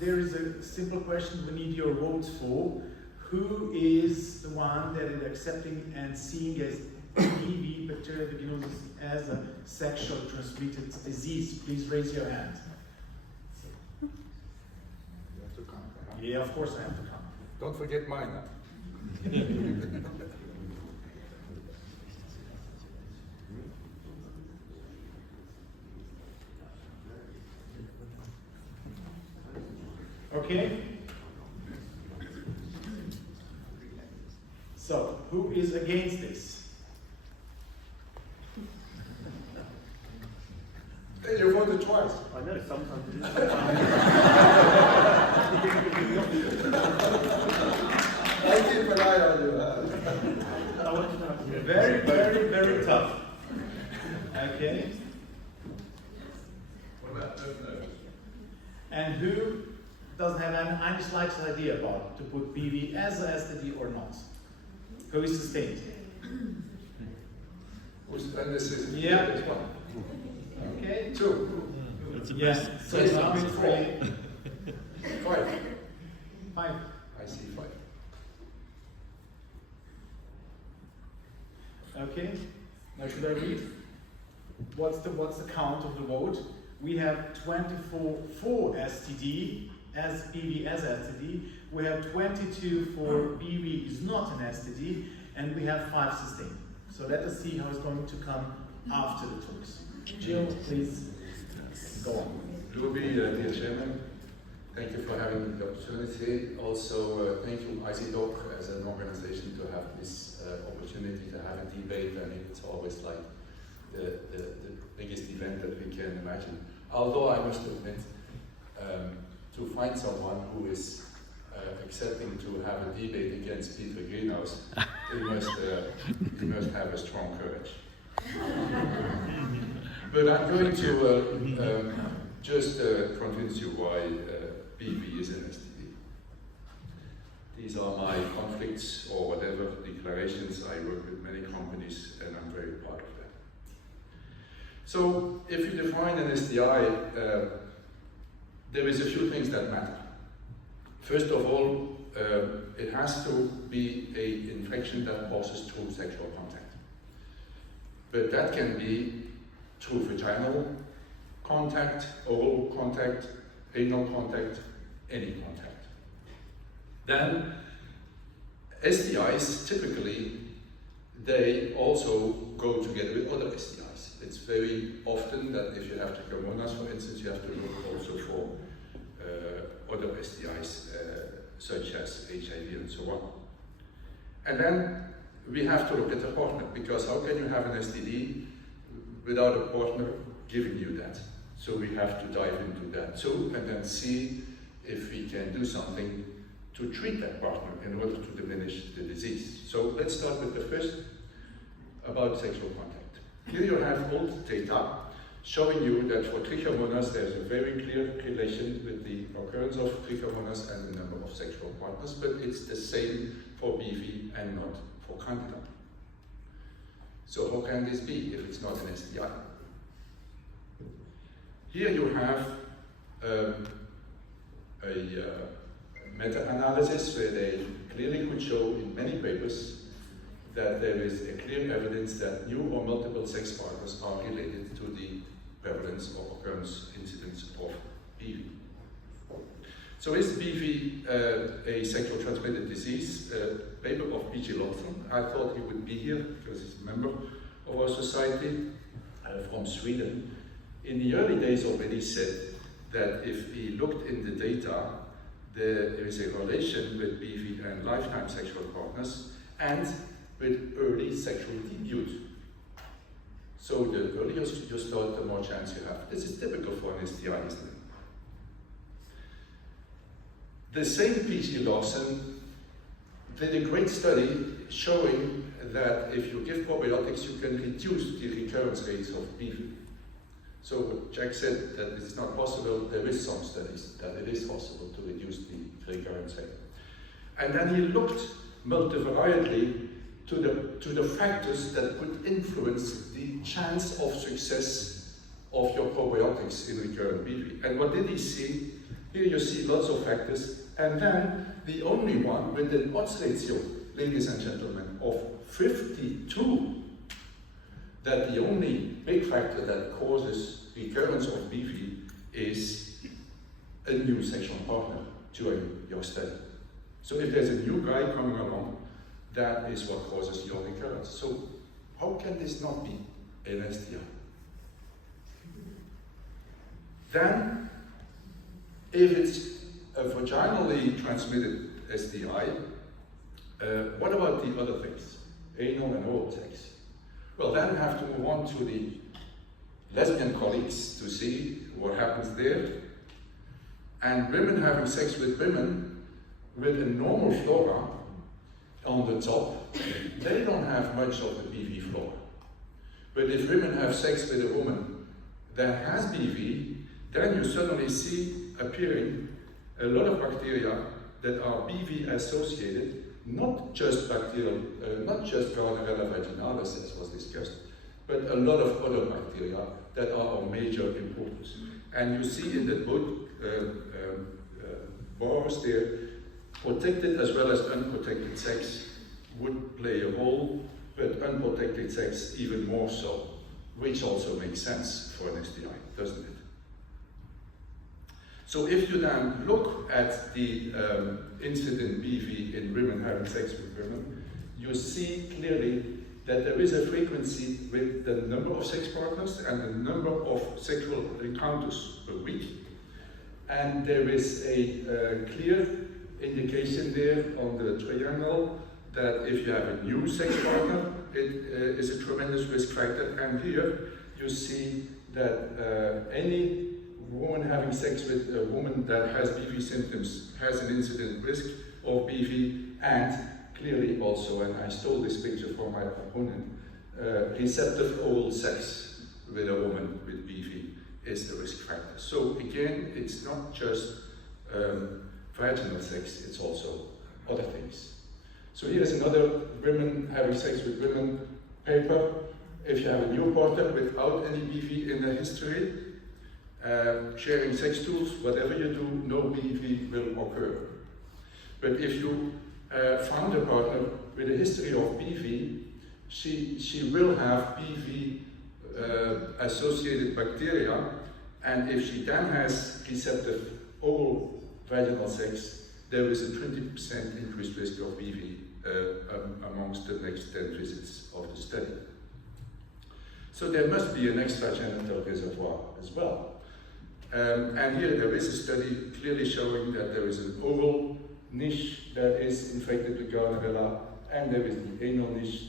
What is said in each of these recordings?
there is a simple question we need your votes for. Who is the one that is accepting and seeing as BV, bacterial vaginosis, as a sexual transmitted disease? Please raise your hand. You have to come. Yeah, of course I have to come. Don't forget mine. Okay? So, who is against this? Hey, you voted twice. I know, sometimes it is. I keep an eye on you. I want to know. Very, very, very tough. Okay? What about no? And who doesn't have any slight idea about to put BV as a STD or not? Who is sustained? And this is Yeah. this one. Okay. 2. That's the Yeah. best. So it's not really 5. 5. I see 5. Okay. Now should I read? What's the count of the vote? We have 24 for STD as BV as STD. We have 22 for BV is not an STD, and we have 5 sustained. So let us see how it's going to come after the talks. Jill, please go on. Ruby, dear Chairman, thank you for having the opportunity. Also, thank you ISIDOG as an organization to have this opportunity to have a debate. I mean, it's always like the biggest event that we can imagine. Although I must admit, to find someone who is accepting to have a debate against Peter Greenhouse, he must have a strong courage. But I'm going to just convince you why BV is an STD. These are my conflicts or whatever declarations. I work with many companies and I'm very proud of that. So if you define an STI, there is a few things that matter. First of all, it has to be an infection that passes through sexual contact. But that can be through vaginal contact, oral contact, anal contact, any contact. Then STIs, typically, they also go together with other STIs. It's very often that if you have trichomonas, for instance, you have to look also for other STIs, such as HIV and so on. And then we have to look at the partner, because how can you have an STD without a partner giving you that? So we have to dive into that too, and then see if we can do something to treat that partner in order to diminish the disease. So let's start with the first, about sexual contact. Here you have old data showing you that for trichomonas there's a very clear relation with the occurrence of trichomonas and the number of sexual partners, but it's the same for BV and not for Candida. So how can this be if it's not an STI? Here you have a meta-analysis where they clearly could show in many papers that there is a clear evidence that new or multiple sex partners are related to the prevalence or occurrence incidence of BV. So is BV a sexual transmitted disease? Paper of P.G. Lawson. I thought he would be here because he's a member of our society from Sweden. In the early days already said that if he looked in the data, there is a relation with BV and lifetime sexual partners and with early sexual debut. So the earlier you start, the more chance you have. This is typical for an STI, isn't it? The same P.G. Lawson did a great study showing that if you give probiotics, you can reduce the recurrence rates of BV. So Jack said that it is not possible. There is some studies that it is possible to reduce the recurrence rate. And then he looked multivariately to the factors that could influence the chance of success of your probiotics in recurrent BV. And what did he see? Here you see lots of factors, and then the only one with an odds ratio, ladies and gentlemen, of 52, that the only big factor that causes recurrence of BV is a new sexual partner during your study. So if there's a new guy coming along, that is what causes your recurrence. So how can this not be an STI? Then, if it's a vaginally transmitted STI, what about the other things? Anal and oral sex. Well, then we have to move on to the lesbian colleagues to see what happens there. And women having sex with women with a normal flora on the top, they don't have much of the BV flora. But if women have sex with a woman that has BV, then you suddenly see appearing a lot of bacteria that are BV associated, not just bacterial, not just Gardnerella vaginalis as was discussed, but a lot of other bacteria that are of major importance. And you see in the book bars there, protected as well as unprotected sex would play a role, but unprotected sex even more so, which also makes sense for an STI, doesn't it? So if you then look at the incident BV in women having sex with women, you see clearly that there is a frequency with the number of sex partners and the number of sexual encounters per week. And there is a clear indication there on the triangle that if you have a new sex partner, it is a tremendous risk factor. And here you see that any woman having sex with a woman that has BV symptoms has an incident risk of BV, and clearly also, and I stole this picture from my opponent, receptive oral sex with a woman with BV is the risk factor. So again, it's not just vaginal sex, it's also other things. So here's another women having sex with women paper. If you have a new partner without any BV in the history, sharing sex tools, whatever you do, no BV will occur. But if you found a partner with a history of BV, she will have BV associated bacteria, and if she then has receptive oral vaginal sex, there is a 20% increased risk of BV amongst the next 10 visits of the study. So there must be an extragenital reservoir as well. And here there is a study clearly showing that there is an oral niche that is infected with Gardnerella, and there is the anal niche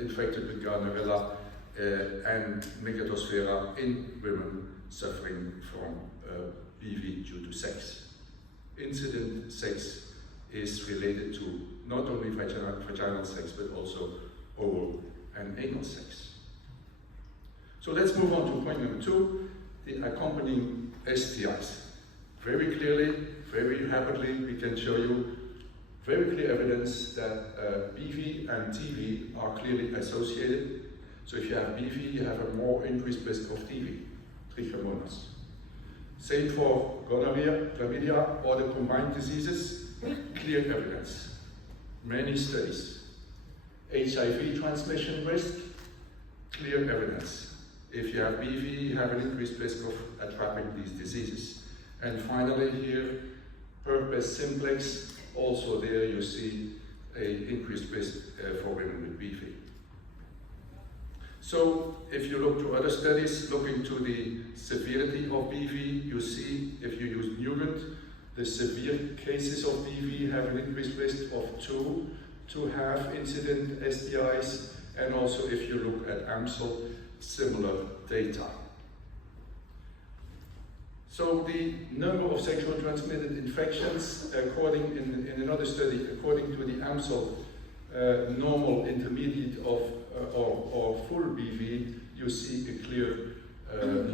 infected with Gardnerella and Megatosfera in women suffering from BV due to sex. Incident sex is related to not only vaginal sex but also oral and anal sex. So let's move on to point number 2, the accompanying STIs. Very clearly, very rapidly, we can show you very clear evidence that BV and TB are clearly associated. So if you have BV, you have a more increased risk of TB, trichomonas. Same for gonorrhea, chlamydia, or the combined diseases, clear evidence. Many studies. HIV transmission risk, clear evidence. If you have BV, you have an increased risk of attracting these diseases. And finally here, herpes simplex, also there you see an increased risk for women with BV. So if you look to other studies looking to the severity of BV, you see if you use Nugent, the severe cases of BV have an increased risk of 2 to have incident STIs, and also if you look at AMSL, similar data. So the number of sexually transmitted infections, according in another study, according to the AMSL normal, intermediate or full BV, you see a clear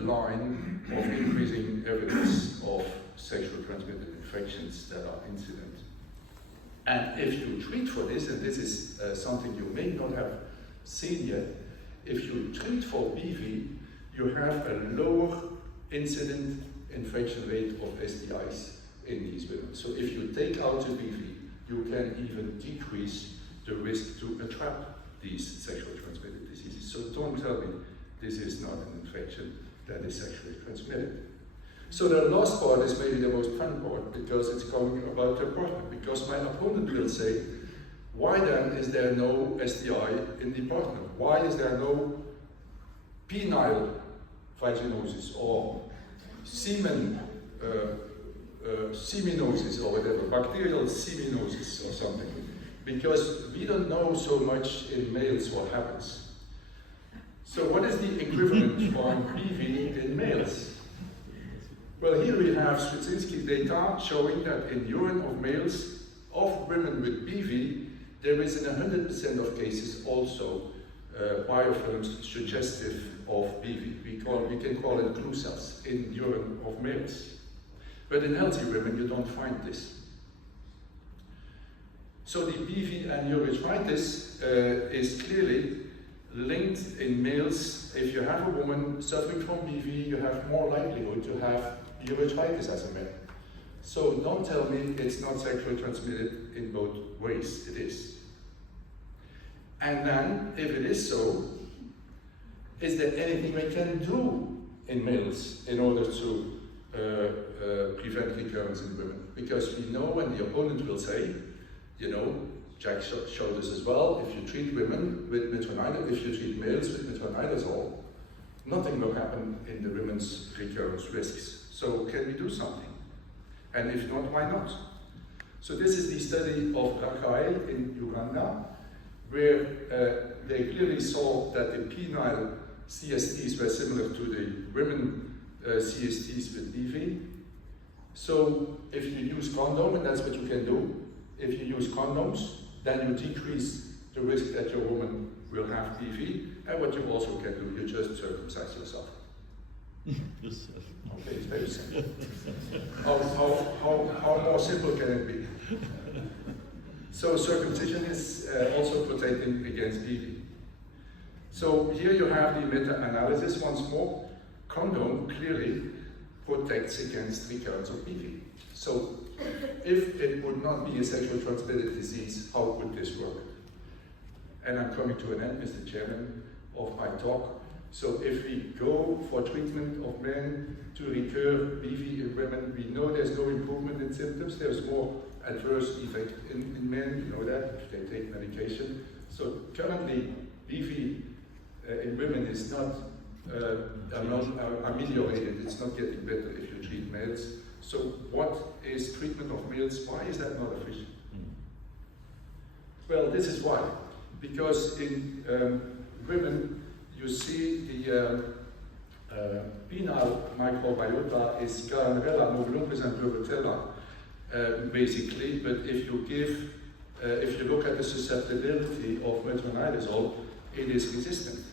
line of increasing evidence of sexually transmitted infections that are incident. And if you treat for this, and this is something you may not have seen yet, if you treat for BV, you have a lower incident infection rate of STIs in these women. So if you take out the BV, you can even decrease the risk to attract these sexually transmitted diseases. So don't tell me this is not an infection that is sexually transmitted. So the last part is maybe the most fun part, because it's coming about the partner. Because my opponent will say, why then is there no STI in the partner? Why is there no penile vaginosis or semen seminosis or whatever, bacterial seminosis or something? Because we don't know so much in males what happens. So what is the equivalent for BV in males? Well, here we have Straczynski data showing that in urine of males of women with BV, there is in 100% of cases also biofilms suggestive of BV. We can call it glue cells in urine of males. But in healthy women, you don't find this. So the BV and urethritis is clearly linked in males. If you have a woman suffering from BV, you have more likelihood to have urethritis as a male. So don't tell me it's not sexually transmitted in both ways. It is. And then, if it is so, is there anything we can do in males in order to prevent recurrence in women? Because we know, and the opponent will say, you know, Jack showed us as well, if you treat women with metronidazole, if you treat males with metronidazole, nothing will happen in the women's recurrence risks. So can we do something? And if not, why not? So this is the study of Rakai in Uganda, where they clearly saw that the penile CSTs were similar to the women CSTs with BV. So if you use condom, and that's what you can do, if you use condoms, then you decrease the risk that your woman will have BV, and what you also can do, you just circumcise yourself. Yes. Okay, it's very simple. How more simple can it be? So circumcision is also protecting against BV. So here you have the meta-analysis once more. Condom clearly protects against recurrence of BV. So if it would not be a sexually transmitted disease, how would this work? And I'm coming to an end, Mr. Chairman, of my talk. So if we go for treatment of men to recur BV in women, we know there's no improvement in symptoms. There's more adverse effect in men, you know that, if they take medication. So currently, BV in women is not ameliorated, it's not getting better if you treat males. So what is treatment of males? Why is that not efficient? Well, this is why. Because in women, you see the penile microbiota is Gallonella, Movilumpis and Rubella, basically. But if you look at the susceptibility of metronidazole, it is resistant.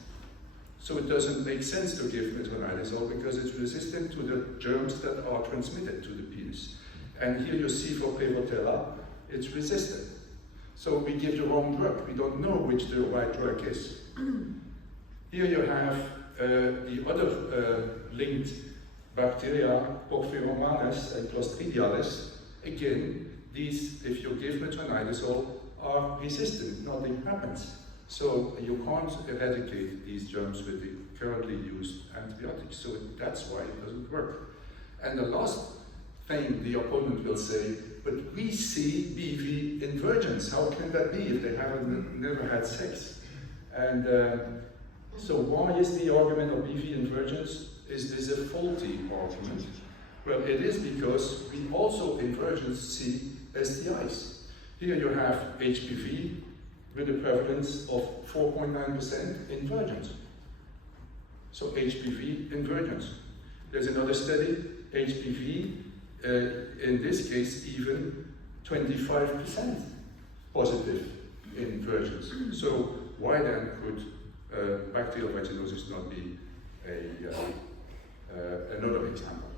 So it doesn't make sense to give metronidazole because it's resistant to the germs that are transmitted to the penis. And here you see for Prevotella, it's resistant. So we give the wrong drug. We don't know which the right drug is. Here you have the other linked bacteria, Porphyromonas and Clostridiales. Again, these, if you give metronidazole, are resistant. Nothing happens. So you can't eradicate these germs with the currently used antibiotics. So that's why it doesn't work. And the last thing the opponent will say, but we see BV in virgins. How can that be if they haven't never had sex? And so why is the argument of BV in virgins? Is this a faulty argument? Well, it is because we also in virgins see STIs. Here you have HPV with a prevalence of 4.9% in virgins. So HPV in virgins. There's another study, HPV, in this case even 25% positive in virgins. So why then could bacterial vaginosis not be another example?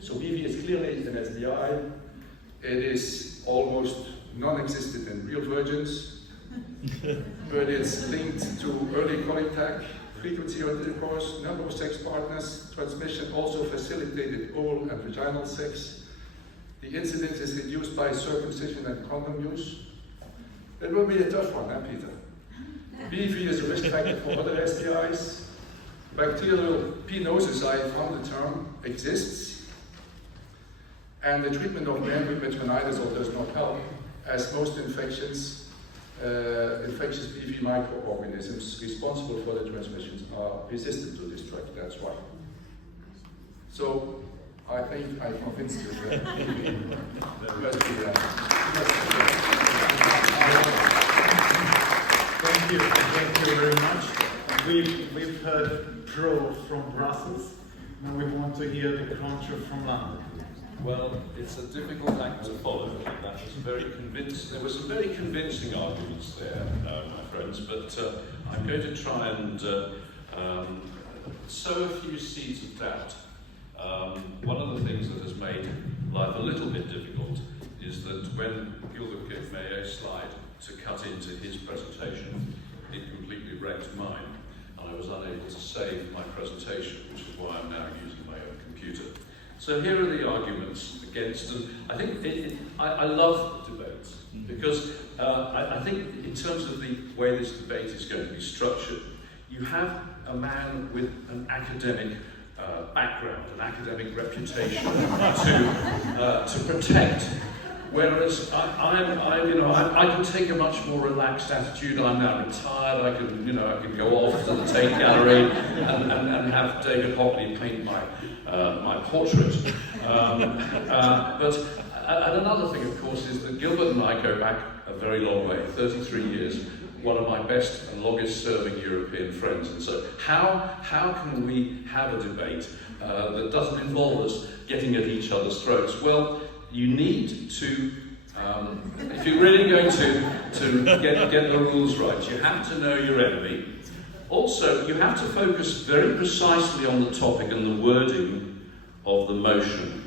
So BV is clearly an STI. It is almost non-existent in real virgins, but it's linked to early contact, frequency of intercourse, number of sex partners, transmission also facilitated oral and vaginal sex. The incidence is reduced by circumcision and condom use. It will be a tough one, Peter? BV is a risk factor for other STIs. Bacterial vaginosis, I found the term, exists. And the treatment of men with metronidazole does not help, as most infectious BV microorganisms responsible for the transmissions are resistant to this drug, that's why. So, I think I convinced you that Thank you very much. We've heard pro from Brussels, now we want to hear the contra from London. Well, it's a difficult act to follow. That was very convincing. There were some very convincing arguments there, my friends, but I'm going to try and sow a few seeds of doubt. One of the things that has made life a little bit difficult is that when Gilbert gave me a slide to cut into his presentation, it completely wrecked mine, and I was unable to save my presentation, which is why I'm now using my own computer. So here are the arguments against, and I think I love debates, because I think in terms of the way this debate is going to be structured, you have a man with an academic background, an academic reputation to protect, whereas I can take a much more relaxed attitude. I'm now retired. I can go off to the Tate Gallery and have David Hockley paint my portrait. But another thing, of course, is that Gilbert and I go back a very long way, 33 years. One of my best and longest serving European friends, and so how can we have a debate that doesn't involve us getting at each other's throats? Well, you need to, if you're really going to get the rules right, you have to know your enemy. Also, you have to focus very precisely on the topic and the wording of the motion.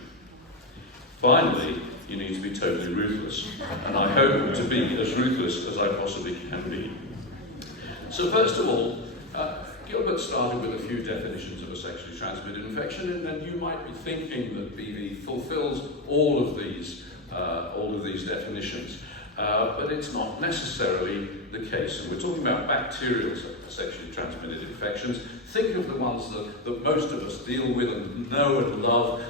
Finally, you need to be totally ruthless, and I hope to be as ruthless as I possibly can be. So first of all, Gilbert started with a few definitions of a sexually transmitted infection, and then you might be thinking that BV fulfills all of these definitions, but it's not necessarily the case. And we're talking about bacterial sexually transmitted infections. Think of the ones that most of us deal with and know and love,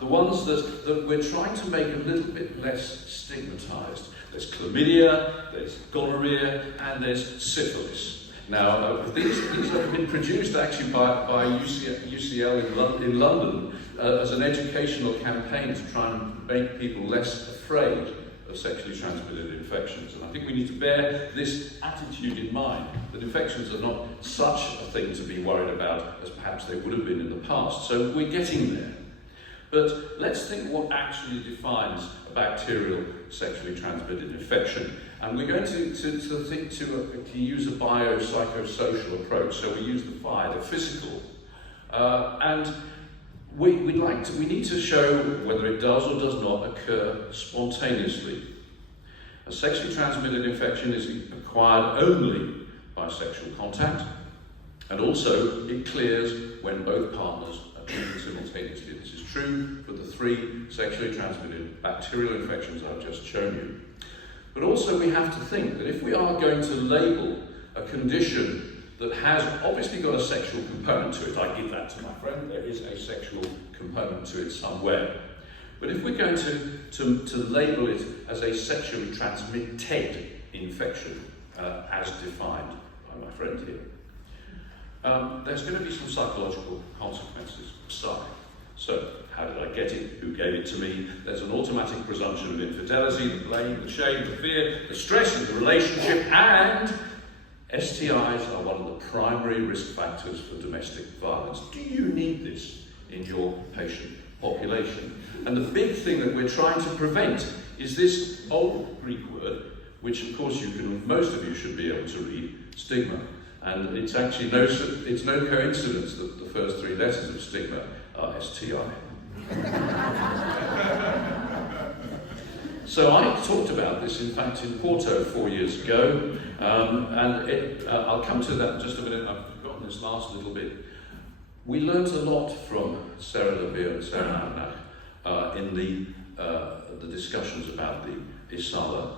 the ones that we're trying to make a little bit less stigmatized. There's chlamydia, there's gonorrhea, and there's syphilis. Now, these have been produced actually by UCL in London as an educational campaign to try and make people less afraid of sexually transmitted infections. And I think we need to bear this attitude in mind, that infections are not such a thing to be worried about as perhaps they would have been in the past. So we're getting there. But let's think what actually defines a bacterial sexually transmitted infection. And we're going to think to use a biopsychosocial approach. So we use the the physical. And we need to show whether it does or does not occur spontaneously. A sexually transmitted infection is acquired only by sexual contact, and also it clears when both partners are treated simultaneously. This is true for the 3 sexually transmitted bacterial infections I've just shown you. But also we have to think that if we are going to label a condition that has obviously got a sexual component to it, I give that to my friend, there is a sexual component to it somewhere. But if we're going to label it as a sexually transmitted infection, as defined by my friend here, there's going to be some psychological consequences. So, how did I get it? Who gave it to me? There's an automatic presumption of infidelity, the blame, the shame, the fear, the stress of the relationship, and STIs are one of the primary risk factors for domestic violence. Do you need this in your patient population? And the big thing that we're trying to prevent is this old Greek word, which of course most of you should be able to read, stigma. And it's actually it's no coincidence that the first 3 letters of stigma are STI. So I talked about this, in fact, in Porto 4 years ago, and I'll come to that in just a minute. I've forgotten this last little bit. We learnt a lot from Sarah Levere and Sarah Abnach in the discussions about the ISALA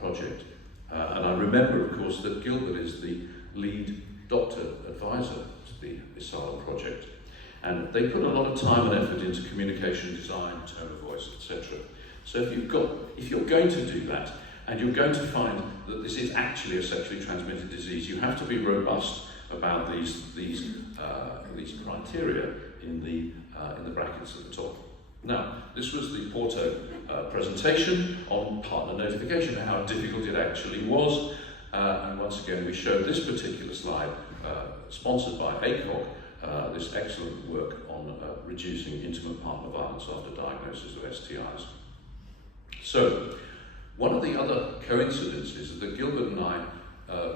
project. And I remember, of course, that Gilbert is the lead doctor advisor to the ISALA project. And they put a lot of time and effort into communication design, tone of voice, etc. So if you're going to do that, and you're going to find that this is actually a sexually transmitted disease, you have to be robust about these criteria in the brackets at the top. Now, this was the Porto presentation on partner notification, how difficult it actually was. And once again, we showed this particular slide, sponsored by ACOG, this excellent work on reducing intimate partner violence after diagnosis of STIs. So, one of the other coincidences is that Gilbert and I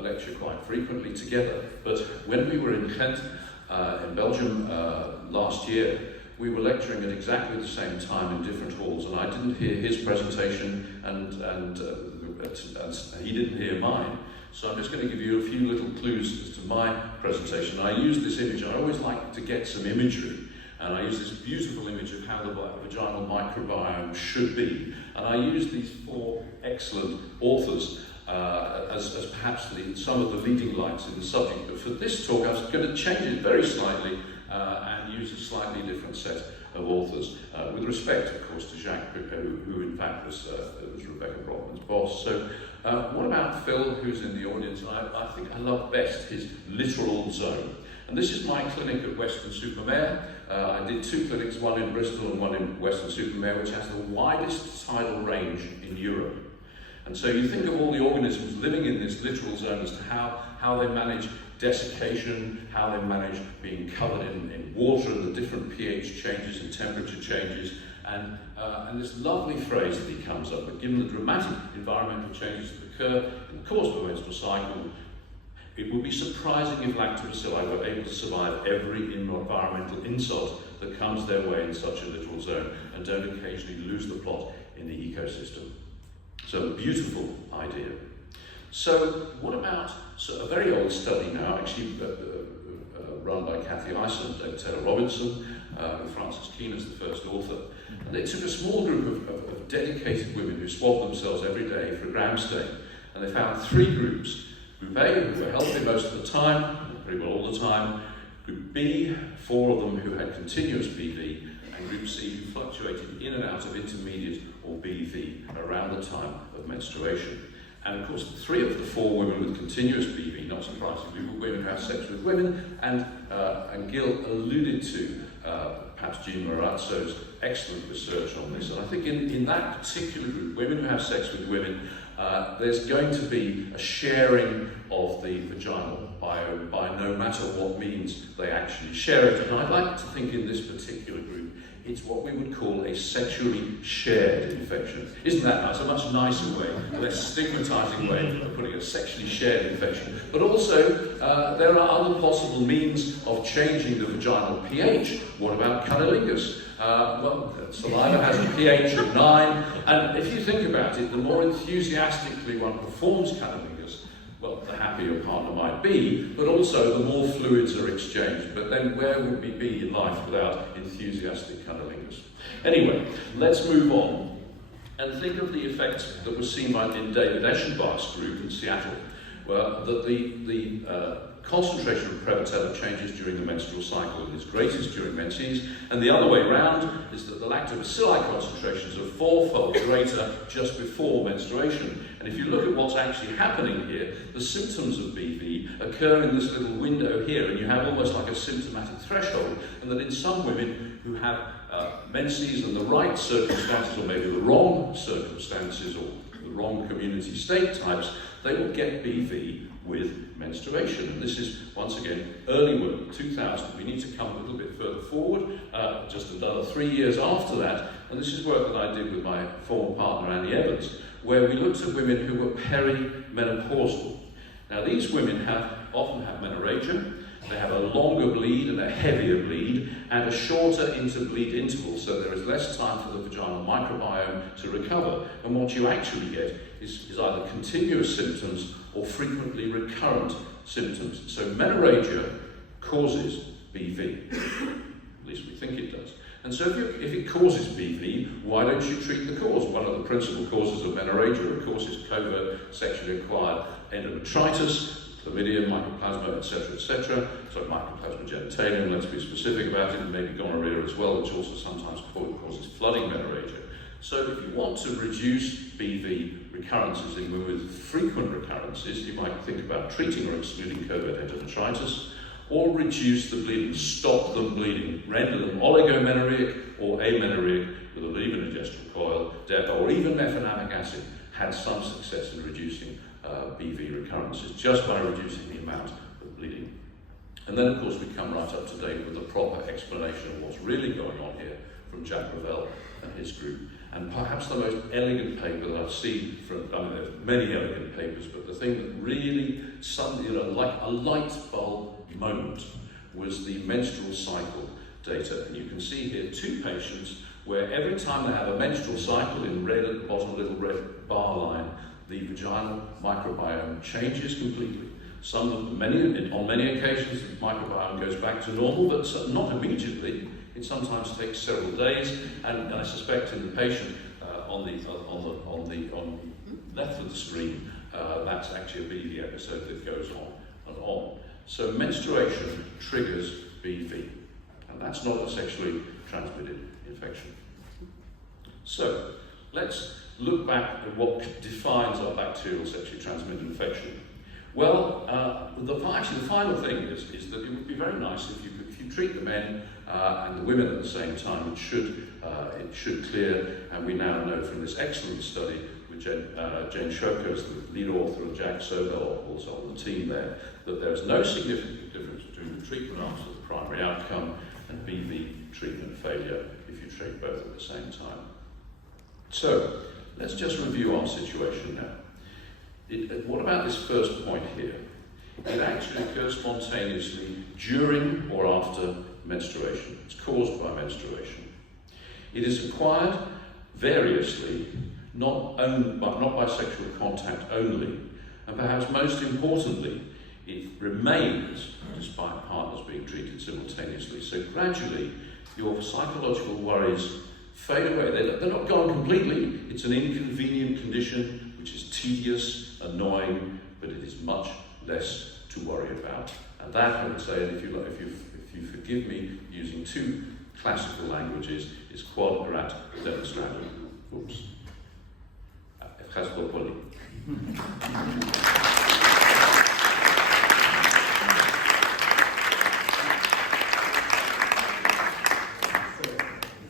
lecture quite frequently together, but when we were in Ghent, in Belgium last year, we were lecturing at exactly the same time in different halls, and I didn't hear his presentation, and he didn't hear mine. So I'm just going to give you a few little clues as to my presentation. I use this image. I always like to get some imagery, and I use this beautiful image of how the vaginal microbiome should be. And I use these four excellent authors as perhaps some of the leading lights in the subject. But for this talk, I was going to change it very slightly and use a slightly different set of authors, with respect, of course, to Jacques Picot, who in fact was Rebecca Brockman's boss. So what about Phil, who's in the audience? I think I love best his literal zone. And this is my clinic at Weston-super-Mare. I did 2 clinics, one in Bristol and one in Weston-super-Mare, which has the widest tidal range in Europe. And so you think of all the organisms living in this littoral zone as to how they manage desiccation, how they manage being covered in water, and the different pH changes and temperature changes. And this lovely phrase that he comes up with, given the dramatic environmental changes that occur in the course of a menstrual cycle, it would be surprising if lactobacilli were able to survive every environmental insult that comes their way in such a littoral zone and don't occasionally lose the plot in the ecosystem. So a beautiful idea. So what about a very old study now, actually run by Cathy Ison and David Taylor Robinson, with Francis Keene as the first author. And they took a small group of dedicated women who swabbed themselves every day for a gram stain. And they found 3 groups. Group A, who were healthy most of the time, pretty well all the time. Group B, 4 of them who had continuous BV. And Group C, who fluctuated in and out of intermediate or BV around the time of menstruation. And of course, 3 of the 4 women with continuous BV, not surprisingly, were women who have sex with women, and Gil alluded to perhaps Jean Marazzo's excellent research on this. And I think in that particular group, women who have sex with women, there's going to be a sharing of the vaginal biome by no matter what means they actually share it. And I'd like to think in this particular group, it's what we would call a sexually shared infection. Isn't that nice? A much nicer way, a less stigmatizing way of putting a sexually shared infection. But also, there are other possible means of changing the vaginal pH. What about cunnilingus? Well, saliva has a pH of 9, and if you think about it, the more enthusiastically one performs cunnilingus, well, the happier your partner might be, but also the more fluids are exchanged. But then where would we be in life without enthusiastic cunnilingus? Anyway, let's move on and think of the effects that were seen in David Eschenbach's group in Seattle, where the concentration of Prevotella changes during the menstrual cycle and is greatest during menses, and the other way around is that the lactobacilli concentrations are 4-fold greater just before menstruation. And if you look at what's actually happening here, the symptoms of BV occur in this little window here, and you have almost like a symptomatic threshold, and that in some women who have menses and the right circumstances, or maybe the wrong circumstances, or the wrong community state types, they will get BV with menstruation. And this is, once again, early work, 2000. We need to come a little bit further forward, just another 3 years after that, and this is work that I did with my former partner, Annie Evans, where we looked at women who were perimenopausal. Now, these women often have menorrhagia. They have a longer bleed and a heavier bleed, and a shorter interbleed interval, so there is less time for the vaginal microbiome to recover. And what you actually get is either continuous symptoms or frequently recurrent symptoms. So menorrhagia causes BV. At least we think it does. And so if it causes BV, why don't you treat the cause? One of the principal causes of menorrhagia, of course, is covert sexually acquired endometritis, chlamydia, mycoplasma, etc., etc. So mycoplasma genitalium, let's be specific about it, and maybe gonorrhea as well, which also sometimes causes flooding menorrhagia. So if you want to reduce BV recurrences in women with frequent recurrences, you might think about treating or excluding covert endometritis, or reduce the bleeding, stop them bleeding, render them oligomenorrheic or amenorrheic with a levonorgestrel coil, DEPA, or even mefenamic acid had some success in reducing BV recurrences just by reducing the amount of bleeding. And then, of course, we come right up to date with the proper explanation of what's really going on here from Jack Ravel and his group. And perhaps the most elegant paper that I've seen from, I mean, there's many elegant papers, but the thing that really, like a light bulb moment, was the menstrual cycle data. And you can see here 2 patients where every time they have a menstrual cycle, in red at the bottom, little red bar line, the vaginal microbiome changes completely. On many occasions, the microbiome goes back to normal, but not immediately. It sometimes takes several days, and I suspect in the patient on the left of the screen, that's actually a BV episode that goes on and on. So menstruation triggers BV, and that's not a sexually transmitted infection. So let's look back at what defines our bacterial sexually transmitted infection. Well, the final thing is that it would be very nice if you treat the men and the women at the same time. It should clear, and we now know from this excellent study with Jane Shurko as the lead author and Jack Sobel also on the team there, that there is no significant difference between the treatment arms of the primary outcome and BV treatment failure if you treat both at the same time. So let's just review our situation now. What about this first point here? It actually occurs spontaneously during or after menstruation. It's caused by menstruation. It is acquired variously, not by sexual contact only, and perhaps most importantly, it remains despite partners being treated simultaneously. So gradually, your psychological worries fade away. They're not gone completely. It's an inconvenient condition which is tedious, annoying, but it is much less to worry about. And that, I would say, and if you forgive me using 2 classical languages, is quod erat demonstrandum. Oops. Ευχαριστώ πολύ.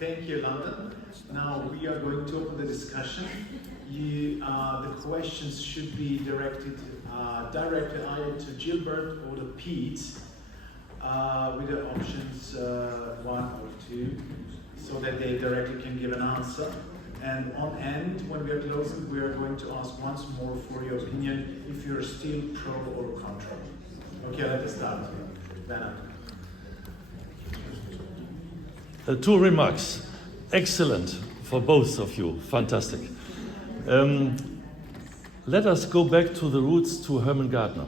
Thank you, London. Now we are going to open the discussion. The questions should be directed either to Gilbert or to Pete, with the options 1 or 2, so that they directly can give an answer. And on end, when we are closing, we are going to ask once more for your opinion if you're still pro or contra. Okay, let us start. Bernard. 2 remarks. Excellent for both of you. Fantastic. Let us go back to the roots to Hermann Gardner.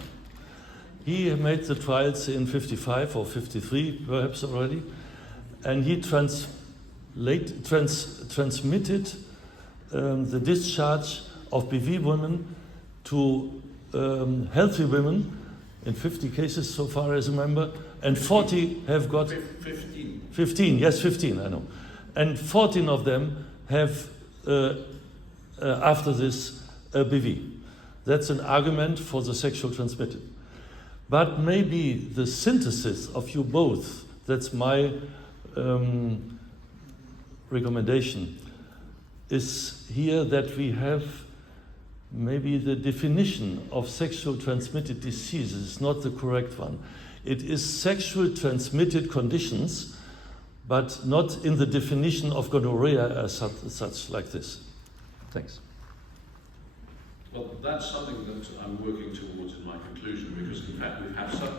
He made the trials in 55 or 53, perhaps already, and he transmitted the discharge of BV women to healthy women in 50 cases so far as I remember, and 40 have got 15, yes, 15, I know. And 14 of them have, after this, BV. That's an argument for the sexual transmitted. But maybe the synthesis of you both, that's my recommendation, is here that we have maybe the definition of sexual transmitted diseases is not the correct one. It is sexual transmitted conditions, but not in the definition of gonorrhea as such like this. Thanks. Well, that's something that I'm working towards in my conclusion, because in fact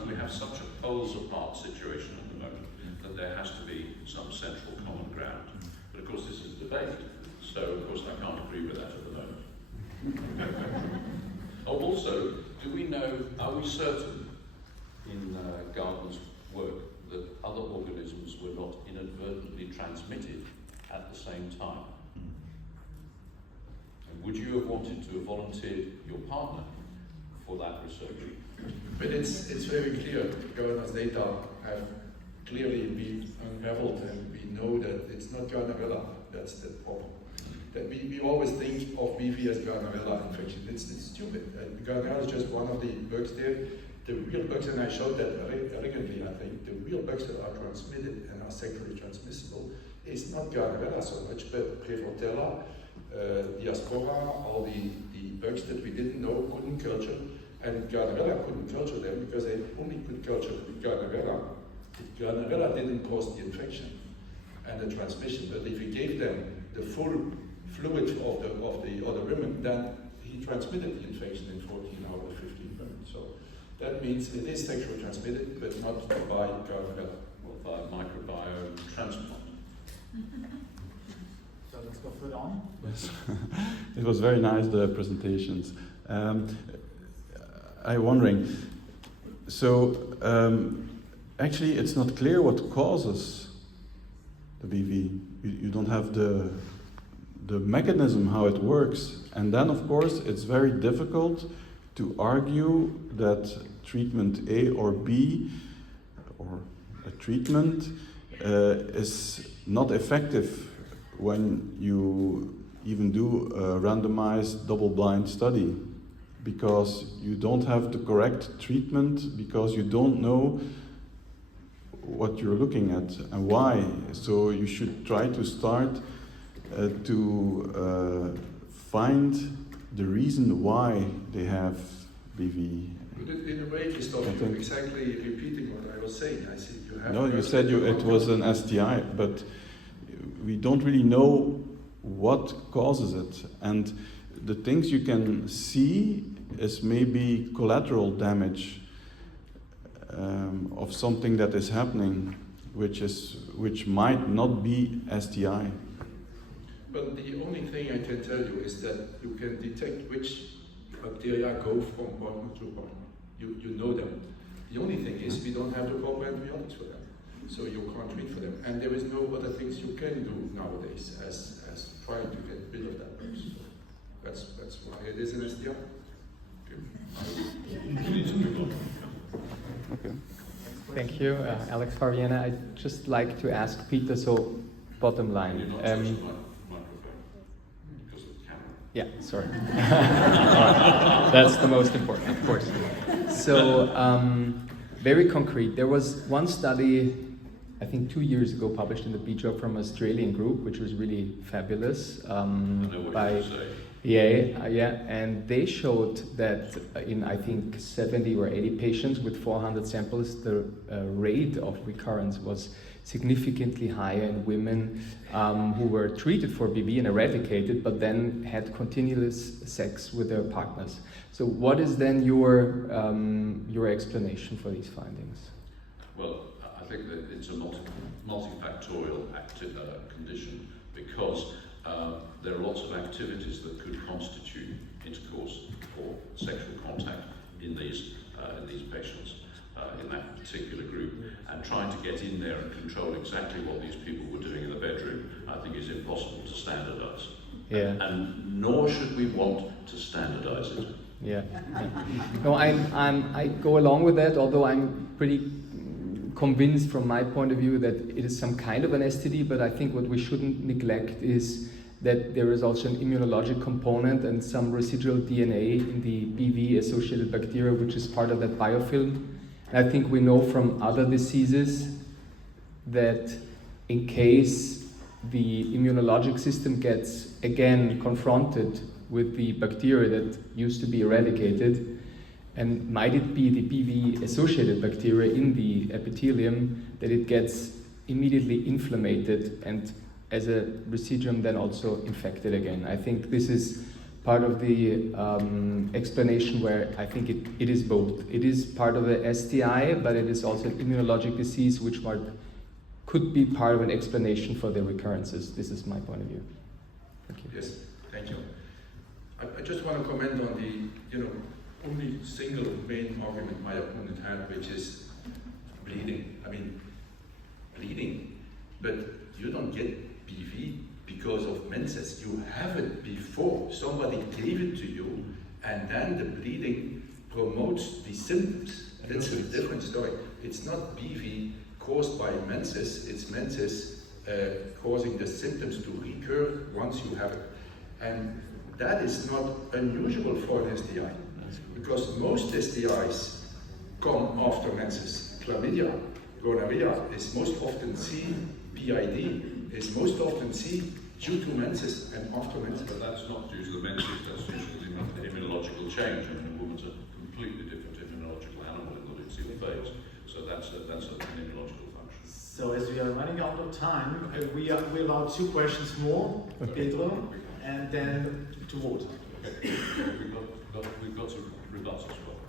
we have such a poles apart situation at the moment that there has to be some central common ground. But of course this is debate, so of course I can't agree with that at the moment. Oh, also, do we know, are we certain in Gardner's work inadvertently transmitted at the same time? And would you have wanted to have volunteered your partner for that research? But it's very clear. Governance data have clearly been unraveled, and we know that it's not Gardnerella that's the problem. That we always think of BV as Gardnerella infection. It's stupid. Gardnerella is just one of the bugs there. The real bugs, and I showed that elegantly, I think, the real bugs that are transmitted and are sexually transmissible is not Gardnerella so much, but Prevotella, Diaspora, all the bugs that we didn't know, couldn't culture, and Gardnerella couldn't culture them because they only could culture Gardnerella. Gardnerella didn't cause the infection and the transmission, but if we gave them the full fluid of the other women, then he transmitted the infection in 14 out of 15 women. So that means it is sexually transmitted, but not by Gardnerella. Well, by microbiome transplant. So let's go further on. Yes. It was very nice, the presentations. I'm wondering, so actually it's not clear what causes the BV. You don't have the mechanism how it works, and then of course it's very difficult to argue that treatment A or B or a treatment is not effective when you even do a randomized double-blind study, because you don't have the correct treatment, because you don't know what you're looking at and why. So you should try to start to find the reason why they have BV. In a way, Christoph, you're exactly repeating what I was saying. I see you have. No, you said it was an STI, but we don't really know what causes it. And the things you can see is maybe collateral damage of something that is happening, which might not be STI. But the only thing I can tell you is that you can detect which bacteria go from partner to partner. You know them. The only thing is we don't have the proper antibiotics for them, so you can't treat for them. And there is no other things you can do nowadays as trying to get rid of that bug. So that's why it is an STI. Okay. Thank you, Alex Fabiana. I'd just like to ask Peter, so bottom line. You're not touching the microphone because of the camera. Yeah, sorry. That's the most important, of course. So, very concrete. There was one study, I think 2 years ago, published in the BJOB from an Australian group, which was really fabulous. I know what you're saying. Yeah, and they showed that in, I think, 70 or 80 patients with 400 samples, the rate of recurrence was significantly higher in women who were treated for BV and eradicated, but then had continuous sex with their partners. So what is then your explanation for these findings? Well, I think that it's a multifactorial condition, because there are lots of activities that could constitute intercourse or sexual contact in these patients in that particular group, and trying to get in there and control exactly what these people were doing in the bedroom, I think is impossible to standardise. Yeah. And nor should we want to standardise it. Yeah. No, I go along with that, although I'm pretty convinced from my point of view that it is some kind of an STD, but I think what we shouldn't neglect is that there is also an immunologic component and some residual DNA in the BV-associated bacteria, which is part of that biofilm. And I think we know from other diseases that in case the immunologic system gets again confronted with the bacteria that used to be eradicated, and might it be the BV-associated bacteria in the epithelium, that it gets immediately inflamed and as a residuum then also infected again. I think this is part of the explanation where I think it is both. It is part of the STI, but it is also an immunologic disease which could be part of an explanation for the recurrences. This is my point of view. Thank you. Yes, thank you. I just want to comment on the, only single main argument my opponent had, which is bleeding. I mean, bleeding. But before somebody gave it to you, and then the bleeding promotes the symptoms. That's a different story. It's not BV caused by menses, it's menses causing the symptoms to recur once you have it. And that is not unusual for an STI, because most STIs come after menses. Chlamydia, gonorrhea is most often seen, PID is most often seen due to menses and after menses. But that's not due to the menses, that's due to the immunological change. I mean, a woman's a completely different immunological animal in the luteal phase. So that's an immunological function. So as we are running out of time, we allow 2 questions more, Pedro, and then to vote. Okay. We've got to rebut as well.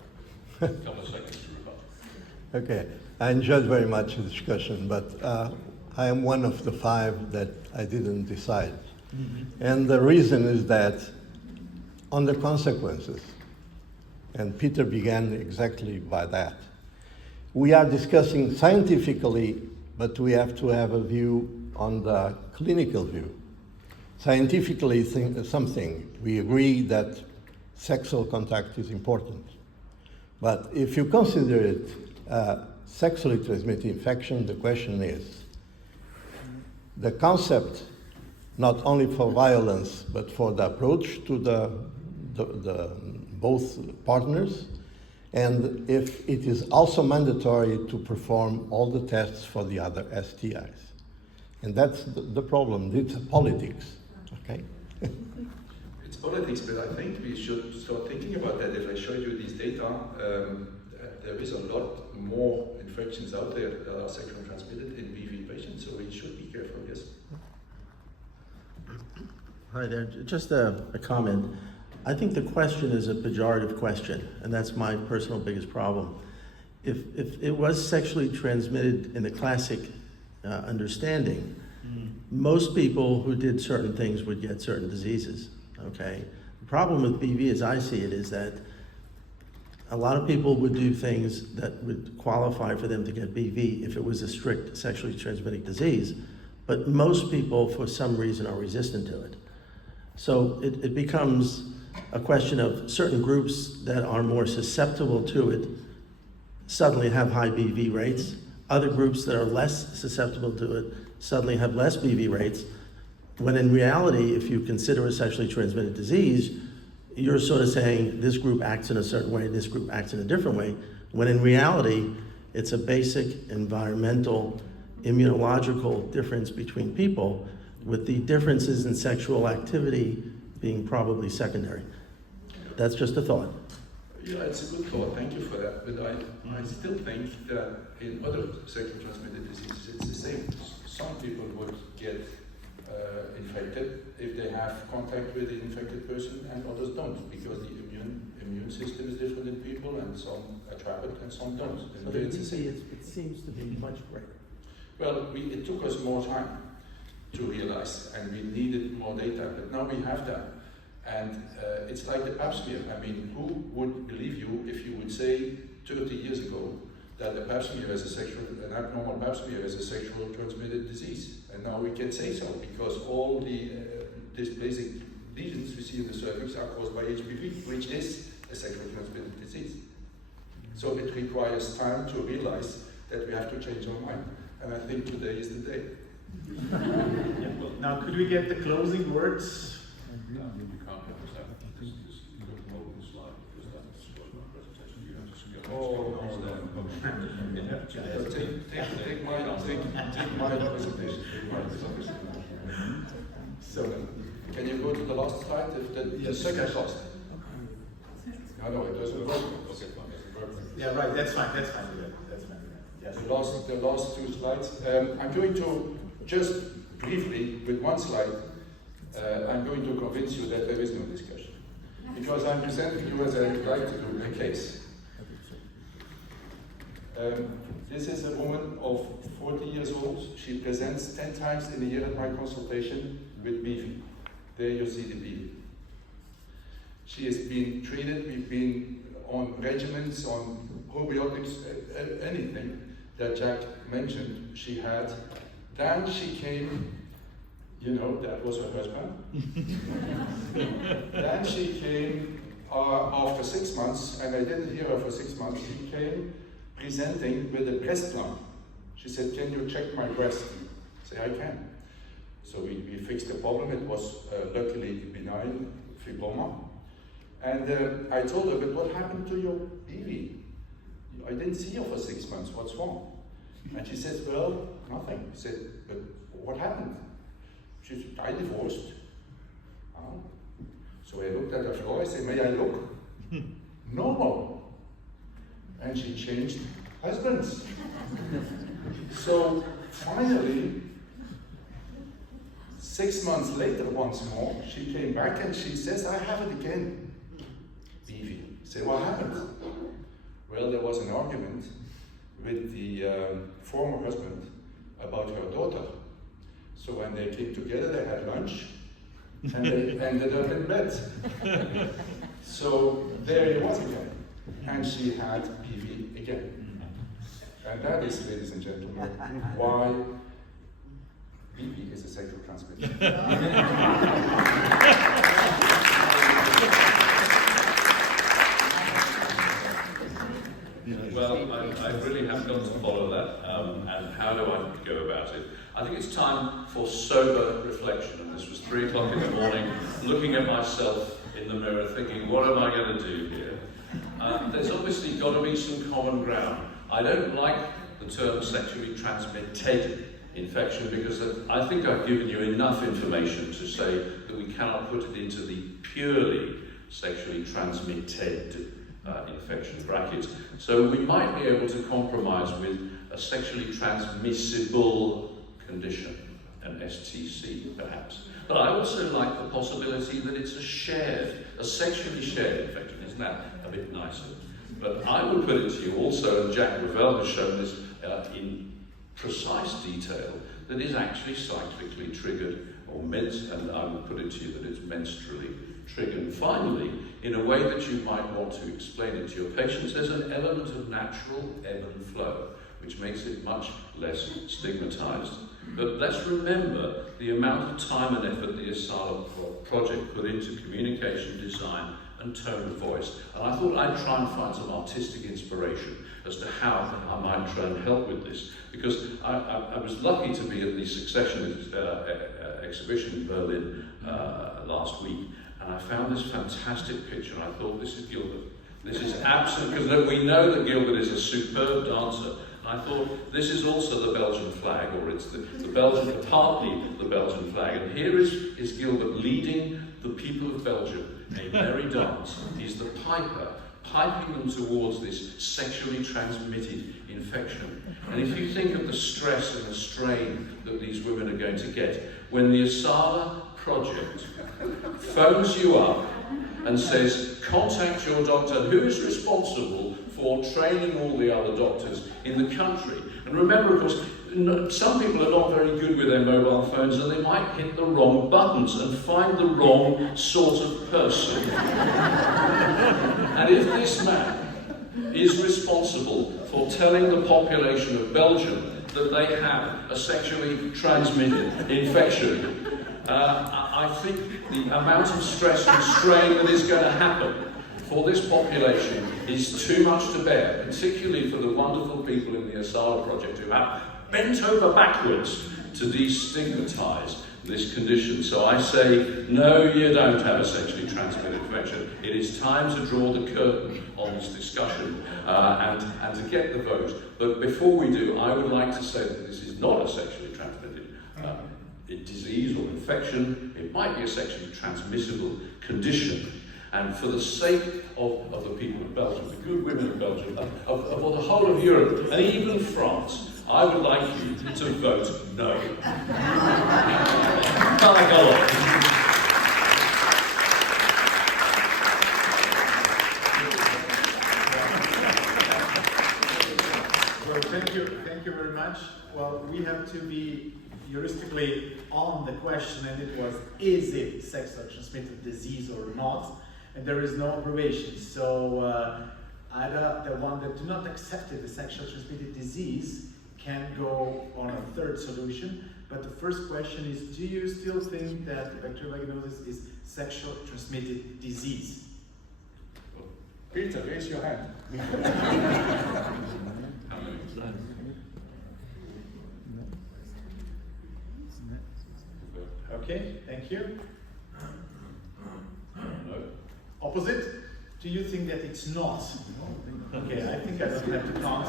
A couple of seconds to rebut. Okay, I enjoyed very much the discussion, but I am one of the 5 that I didn't decide. And the reason is that on the consequences, and Peter began exactly by that, we are discussing scientifically, but we have to have a view on the clinical view. Scientifically, we agree that sexual contact is important. But if you consider it sexually transmitted infection, the question is, the concept, not only for violence, but for the approach to the both partners, and if it is also mandatory to perform all the tests for the other STIs. And that's the problem, it's politics, okay? It's politics, but I think we should start thinking about that. If I showed you these data, there is a lot more infections out there that are sexually transmitted in BV patients, so we should be careful, yes. Hi there, just a comment. I think the question is a pejorative question, and that's my personal biggest problem. If it was sexually transmitted in the classic understanding, most people who did certain things would get certain diseases, okay? The problem with BV, as I see it, is that a lot of people would do things that would qualify for them to get BV if it was a strict sexually transmitted disease, but most people, for some reason, are resistant to it. So it becomes a question of certain groups that are more susceptible to it suddenly have high BV rates. Other groups that are less susceptible to it suddenly have less BV rates, when in reality, if you consider a sexually transmitted disease, you're sort of saying this group acts in a certain way, this group acts in a different way, when in reality, it's a basic environmental, immunological difference between people, with the differences in sexual activity being probably secondary. That's just a thought. Yeah, it's a good thought, thank you for that, but I still think that in other sexually transmitted diseases, it's the same. Some people would get infected if they have contact with the infected person, and others don't, because the immune system is different in people, and some attract it and some don't. So the BV, it seems to be much greater. Well, it took us more time to realize, and we needed more data, but now we have that. And it's like the pap smear. I mean, who would believe you if you would say 30 years ago that the pap smear is an abnormal pap smear is a sexual transmitted disease? And now we can say so, because all the dysplasic lesions we see in the cervix are caused by HPV, which is a sexually transmitted disease. So it requires time to realize that we have to change our mind. And I think today is the day. Now, could we get the closing words? You can't have this happen. You got to hold the slide, because that's what my presentation. You have to go Take my presentation. So, Can you go to the last slide? The second last. No, it doesn't work. Okay, fine. yeah, right, that's fine. That's fine. Yes. The last 2 slides. I'm going to just briefly, with one slide, I'm going to convince you that there is no discussion. Because I'm presenting you as I like to do a case. This is a woman of 40 years old. She presents 10 times in a year at my consultation with BV. There you see the BV. She has been treated, we've been on regimens, on probiotics, anything that Jack mentioned she had. Then she came You know, that was her husband. Then she came after 6 months, and I didn't hear her for 6 months. She came presenting with a breast lump. She said, "Can you check my breast?" I said, "I can." So we fixed the problem. It was luckily benign fibroma. And I told her, "But what happened to your BV? I didn't see you for 6 months. What's wrong?" And she says, "Well, nothing." I said, "But what happened?" She said, "I divorced." Oh. So I looked at her floor. I said, "May I look?" "No." And she changed husbands. So finally, 6 months later, once more, she came back and she says, "I have it again." BV. Say, "What happened?" Well, there was an argument with the former husband about her daughter. So when they came together, they had lunch, and they ended up in bed. So there it was again. And she had BV again. And that is, ladies and gentlemen, why BV is a sexual transmission. Well, I really have got to follow that, and how do I go about it? I think it's time for sober reflection, and this was 3 o'clock in the morning, looking at myself in the mirror, thinking, what am I going to do here? There's obviously got to be some common ground. I don't like the term sexually transmitted infection because I think I've given you enough information to say that we cannot put it into the purely sexually transmitted infection bracket. So we might be able to compromise with a sexually transmissible condition, an STC perhaps. But I also like the possibility that it's a sexually shared infection. Isn't that a bit nicer? But I would put it to you also, and Jack Ravel has shown this in precise detail, that is actually cyclically triggered, and I would put it to you that it's menstrually triggered. And finally, in a way that you might want to explain it to your patients, there's an element of natural ebb and flow, which makes it much less stigmatized. But let's remember the amount of time and effort the ISALA project put into communication design and tone of voice. And I thought I'd try and find some artistic inspiration as to how I might try and help with this. Because I was lucky to be at the Succession exhibition in Berlin last week, and I found this fantastic picture, and I thought, this is Gilbert. This is absolute, because we know that Gilbert is a superb dancer. And I thought, this is also the Belgian flag, or it's the Belgian, partly the Belgian flag. And here is Gilbert leading the people of Belgium, a merry dance. He's the piper, piping them towards this sexually transmitted infection. And if you think of the stress and the strain that these women are going to get, when the ISALA project phones you up and says, contact your doctor, who is responsible for training all the other doctors in the country. And remember, of course, some people are not very good with their mobile phones, and they might hit the wrong buttons and find the wrong sort of person. And if this man is responsible for telling the population of Belgium that they have a sexually transmitted infection, I think the amount of stress and strain that is going to happen for this population is too much to bear, particularly for the wonderful people in the ISALA project who have bent over backwards to destigmatize this condition. So I say, no, you don't have a sexually transmitted infection. It is time to draw the curtain on this discussion and to get the vote. But before we do, I would like to say that this is not a sexually transmitted disease or infection. It might be a sexually transmissible condition. And for the sake of the people of Belgium, the good women of Belgium, of the whole of Europe, and even France, I would like you to vote no. Well, thank you very much. Well, we have to be heuristically on the question, and it was, is it sexually transmitted disease or not? And there is no abbreviation. So either the one that do not accept it, the sexually transmitted disease, can go on a third solution. But the first question is, do you still think that bacterial vaginosis is sexual transmitted disease? Peter, raise your hand. Okay, thank you. No. Opposite? Do you think that it's not? Okay, I think I don't have to count.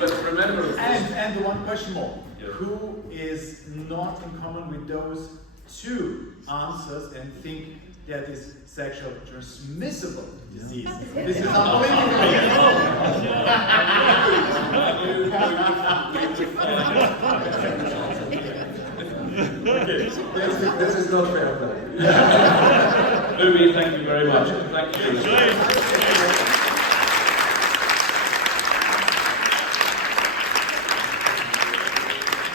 But remember, And the one question more. Yeah. Who is not in common with those two answers and think that is sexual transmissible disease? This is Okay, this is not fair play. Louis, thank you very much. Thank you.